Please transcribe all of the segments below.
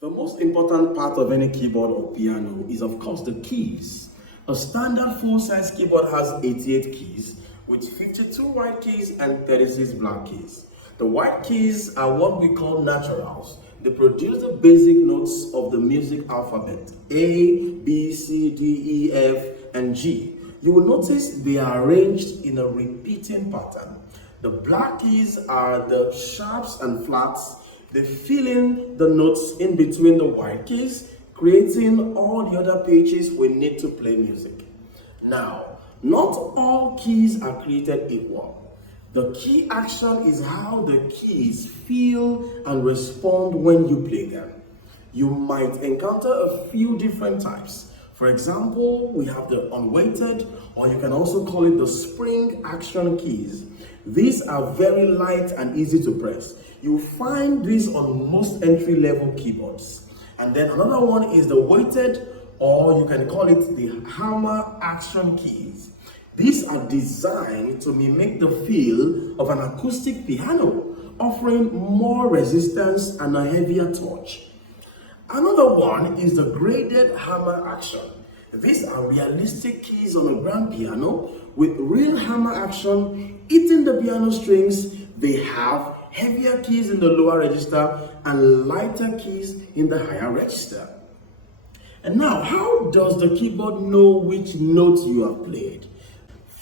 The most important part of any keyboard or piano is, of course, the keys. A standard full-size keyboard has 88 keys with 52 white keys and 36 black keys. The white keys are what we call naturals. They produce the basic notes of the music alphabet: A, B, C, D, E, F, and G. You will notice they are arranged in a repeating pattern. The black keys are the sharps and flats. They fill in the notes in between the white keys, creating all the other pitches we need to play music. Now, not all keys are created equal. The key action is how the keys feel and respond when you play them. You might encounter a few different types. For example, we have the unweighted, or you can also call it the spring action keys. These are very light and easy to press. You find these on most entry-level keyboards. And then another one is the weighted, or you can call it the hammer action keys. These are designed to mimic the feel of an acoustic piano, offering more resistance and a heavier touch. Another one is the graded hammer action. These are realistic keys on a grand piano with real hammer action hitting the piano strings. They have heavier keys in the lower register and lighter keys in the higher register. And now, how does the keyboard know which note you have played?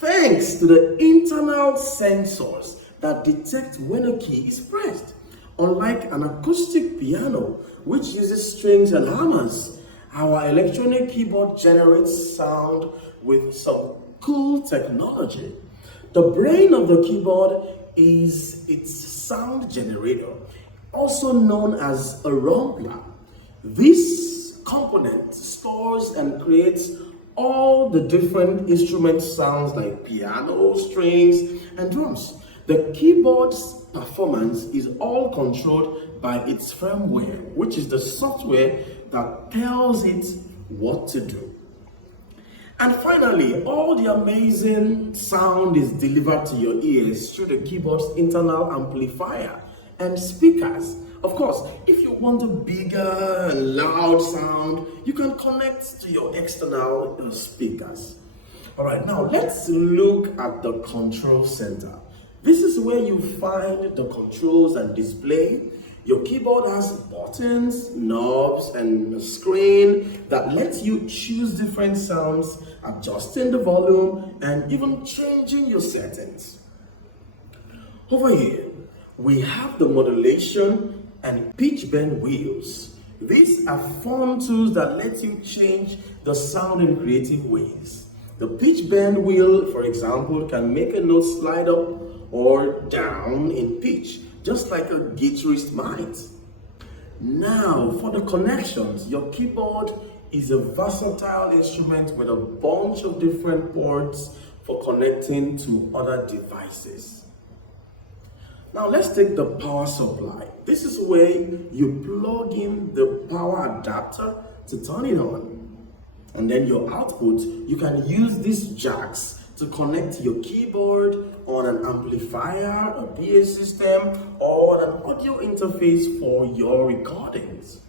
Thanks to the internal sensors that detect when a key is pressed. Unlike an acoustic piano, which uses strings and hammers, our electronic keyboard generates sound with some cool technology. The brain of the keyboard is its sound generator, also known as a rumbler. This component stores and creates all the different instrument sounds like piano, strings, and drums. The keyboard's performance is all controlled by its firmware, which is the software that tells it what to do. And finally, all the amazing sound is delivered to your ears through the keyboard's internal amplifier and speakers. Of course, if you want a bigger and loud sound, you can connect to your external speakers. All right, now let's look at the control center. This is where you find the controls and display. Your keyboard has buttons, knobs, and a screen that lets you choose different sounds, adjusting the volume, and even changing your settings. Over here, we have the modulation and pitch bend wheels. These are fun tools that let you change the sound in creative ways. The pitch bend wheel, for example, can make a note slide up or down in pitch, just like a guitarist might. Now, for the connections, your keyboard is a versatile instrument with a bunch of different ports for connecting to other devices. Now, let's take the power supply. This is where you plug in the power adapter to turn it on. And then your output, you can use these jacks to connect your keyboard on an amplifier, a PA system, or an audio interface for your recordings.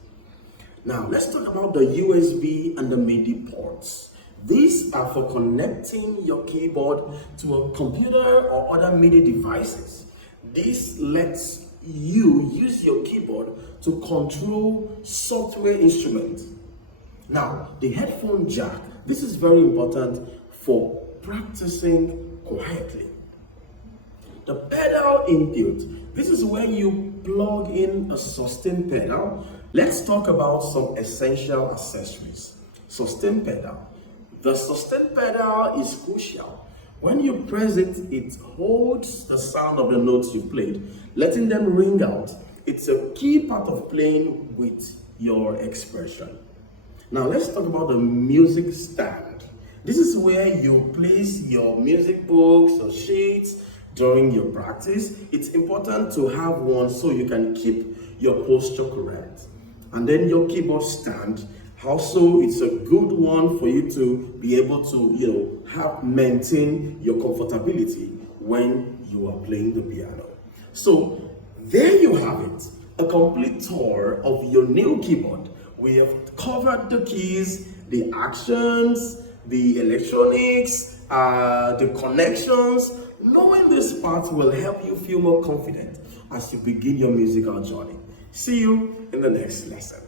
Now, let's talk about the USB and the MIDI ports. These are for connecting your keyboard to a computer or other MIDI devices. This lets you use your keyboard to control software instruments. Now, the headphone jack, this is very important for practicing quietly. The pedal input, this is where you plug in a sustain pedal. Let's talk about some essential accessories. Sustain pedal. The sustain pedal is crucial. When you press it, it holds the sound of the notes you played, letting them ring out. It's a key part of playing with your expression. Now let's talk about the music stand. This is where you place your music books or sheets during your practice. It's important to have one so you can keep your posture correct. And then your keyboard stand. Also, it's a good one for you to be able to, maintain your comfortability when you are playing the piano. So there you have it. a complete tour of your new keyboard. We have covered the keys, the actions, the electronics, the connections. Knowing this part will help you feel more confident as you begin your musical journey. See you in the next lesson.